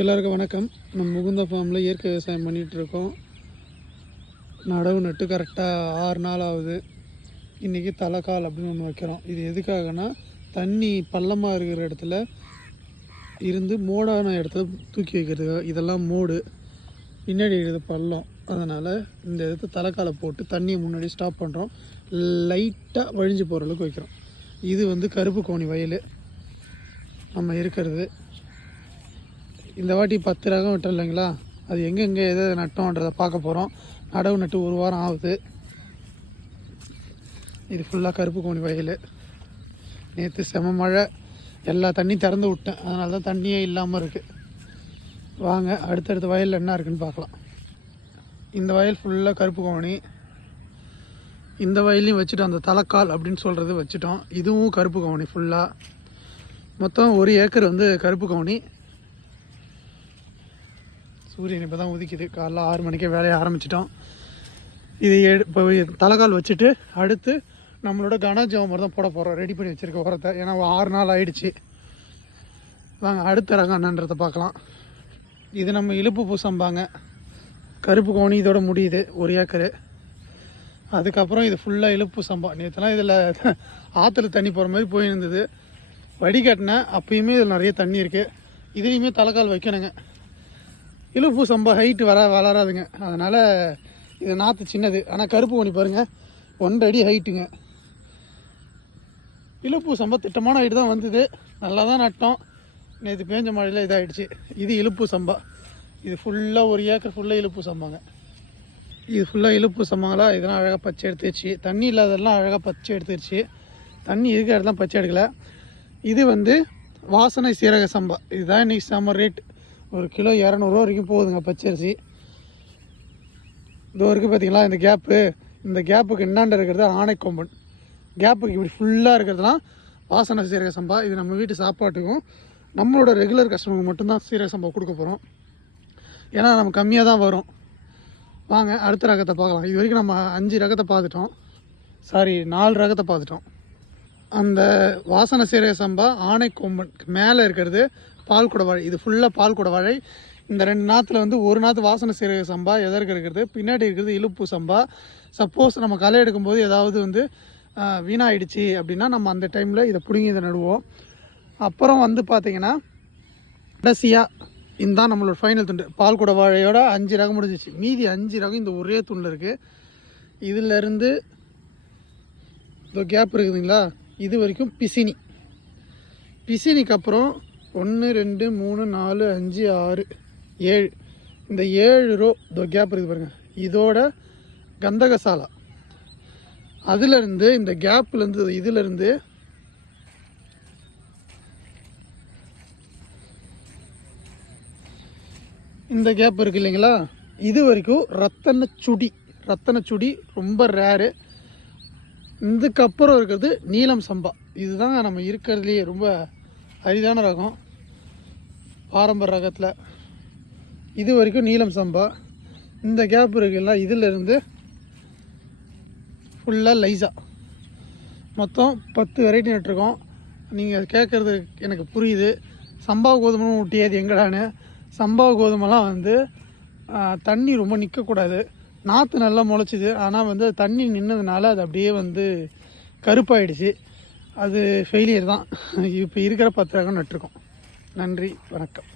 எல்லாருக்கும் வணக்கம். நம்ம முகுந்த ஃபார்மில் இயற்கை விவசாயம் பண்ணிகிட்டு இருக்கோம் நடவு நட்டு கரெக்டாக ஆறு நாள் ஆகுது. இன்றைக்கி தலைக்கால் அப்படின்னு ஒன்று வைக்கிறோம். இது எதுக்காகனா தண்ணி பள்ளமாக இருக்கிற இடத்துல இருந்து மோடான இடத்துல தூக்கி வைக்கிறதுக்காக. இதெல்லாம் மோடு. பின்னாடி இருக்கிறது பள்ளம். அதனால் இந்த இடத்த தலைக்காலை போட்டு தண்ணியை முன்னாடி ஸ்டாப் பண்ணுறோம் லைட்டாக வழிஞ்சு போகிற அளவுக்கு வைக்கிறோம். இது வந்து கருப்பு கோணி வயல். நம்ம இருக்கிறது இந்த வாட்டி பத்து ரகம் விட்டோம் இல்லைங்களா? அது எங்கெங்கே எதை நட்டோன்றதை பார்க்க போகிறோம் நடவு நட்டு ஒரு வாரம் ஆகுது. இது ஃபுல்லாக கருப்பு கோணி வயல் நேற்று செம மழை. எல்லா தண்ணியும் திறந்து விட்டேன். அதனால தான் தண்ணியே இல்லாமல் இருக்குது வாங்க அடுத்தடுத்த வயலில் என்ன இருக்குன்னு பார்க்கலாம். இந்த வயல் ஃபுல்லாக கருப்பு கோணி. இந்த வயலையும் வச்சுட்டோம். அந்த தலைக்கால் அப்படின்னு சொல்கிறது வச்சுட்டோம். இதுவும் கருப்பு கவுனி ஃபுல்லாக மொத்தம் ஒரு ஏக்கர் வந்து கருப்பு கவுனி சூரியன் இப்போ தான் உதிக்குது. காலைல ஆறு மணிக்கே வேலையை ஆரம்பிச்சிட்டோம். இது எடு இப்போ தலைக்கால் வச்சுட்டு அடுத்து நம்மளோட கனஜவம் தான் போட போகிறோம் ரெடி பண்ணி வச்சுருக்க உரத்தை. ஏன்னா ஆறு நாள் ஆயிடுச்சு. வாங்க அடுத்த ரகம் என்னன்றதை பார்க்கலாம். இது நம்ம இழுப்பு பூசம்பாங்க. கருப்பு கோணி இதோட முடியுது ஒரு ஏக்கரு. அதுக்கப்புறம் இது ஃபுல்லாக இழுப்பு சம்பா. நேற்றுலாம் இதில் ஆற்றுல தண்ணி போகிற மாதிரி போயிருந்தது. வடிகட்டினேன் அப்பயுமே இதில் நிறைய தண்ணி இருக்குது இதுலேயுமே தலைக்கால் வைக்கணுங்க. இழுப்பு சம்பா ஹைட்டு வர வளராதுங்க. அதனால் இது நாற்று சின்னது. ஆனால் கருப்பு மணி பாருங்கள் ஒன்றரை அடி ஹைட்டுங்க இழுப்பு சம்ப திட்டமான ஹைட்டு தான் வந்தது. நல்லா தான் நட்டோம். நேற்று பேஞ்ச மழையில் இதாகிடுச்சு இது இழுப்பு சம்பா. இது ஃபுல்லாக ஒரு ஏக்கர் ஃபுல்லாக இழுப்பு சம்பாங்க. இது ஃபுல்லாக இழுப்பு சம்பங்களா? இதெல்லாம் அழகாக பச்சை எடுத்துருச்சு. தண்ணி இல்லாததெல்லாம் அழகாக பச்சை எடுத்துருச்சு. தண்ணி இருக்கிற இடத்துல பச்சை எடுக்கலை. இது வந்து வாசனை சீரக சம்பா. இதுதான் இன்றைக்கி செம்ம ரேட் ஒரு கிலோ இரநூறுவா வரைக்கும் போகுதுங்க பச்சரிசி. இதோ இருக்குது பார்த்தீங்களா இந்த கேப்பு இந்த கேப்புக்கு என்னாண்ட இருக்கிறது ஆனைக்கொம்பன். கேப்புக்கு இப்படி ஃபுல்லாக இருக்கிறதுலாம் வாசனை சீரக சம்பா. இது நம்ம வீட்டு சாப்பாட்டுக்கும் நம்மளோட ரெகுலர் கஸ்டமருக்கு மட்டும்தான் சீரக சம்பா கொடுக்க போகிறோம் ஏன்னா நம்ம கம்மியாக தான் வரும். வாங்க அடுத்த ரகத்தை பார்க்கலாம். இது வரைக்கும் நம்ம அஞ்சு ரகத்தை பார்த்துட்டோம். சாரி நாலு ரகத்தை பார்த்துட்டோம். அந்த வாசனை சீரக சம்பா ஆனைக்கொம்பன் மேலே இருக்கிறது பால் குட வாழை இது ஃபுல்லாக பால் குட வாழை இந்த ரெண்டு நாற்றுல வந்து ஒரு நாற்று வாசனை சீரக சம்பா எதற்கு இருக்கிறது பின்னாடி இருக்கிறது இழுப்பு சம்பா. சப்போஸ் நம்ம களை எடுக்கும்போது ஏதாவது வந்து வீணாயிடுச்சு அப்படின்னா நம்ம அந்த டைமில் இதை பிடுங்கி இதை நடுவோம். அப்புறம் வந்து பார்த்திங்கன்னா கடைசியாக இதுதான் நம்மளோட ஃபைனல் துண்டு. பால் குட வாழையோட அஞ்சு ரகம் முடிஞ்சிச்சு. மீதி அஞ்சு ரகம் இந்த ஒரே துண்டில் இருக்குது இதிலருந்து இந்த கேப் இருக்குதுங்களா? இது வரைக்கும் பிசினி. பிசினிக்கு அப்புறம் ஒன்று ரெண்டு மூணு நாலு அஞ்சு ஆறு ஏழு. இந்த ஏழு ரோ இதோ கேப் இருக்குது பாருங்கள் இதோட கந்தகசாலா. அதுலேருந்து இந்த கேப்லேருந்து இதுலேருந்து இந்த கேப் இருக்கு இல்லைங்களா? இது வரைக்கும் ரத்தன சுடி ரத்தன சுடி ரொம்ப ரேரு இதுக்கப்புறம் இருக்கிறது நீலம் சம்பா. இதுதாங்க நம்ம இருக்கிறதுலையே ரொம்ப அரிதான ரகம். பாரம்பரிய ரகத்தில் இது வரைக்கும் நீலம் சம்பா. இந்த கேப் இருக்குல்ல இதிலிருந்து ஃபுல்லாக லைஸா மொத்தம் பத்து வெரைட்டி நட்டிருக்கோம். நீங்கள் கேட்குறது எனக்கு புரியுது. சம்பா கோதுமை ஊட்டியது எங்கடான்னு? சம்பா கோதுமைலாம் வந்து தண்ணி ரொம்ப நிற்கக்கூடாது நாற்று நல்லா முளைச்சிது. ஆனால் வந்து தண்ணி நின்னதுனால அது அப்படியே வந்து கருப்பாயிடுச்சு. அது ஃபெயிலியர் தான். இப்போ இருக்கிற பத்து ரகம் நட்டிருக்கோம். நன்றி வணக்கம்.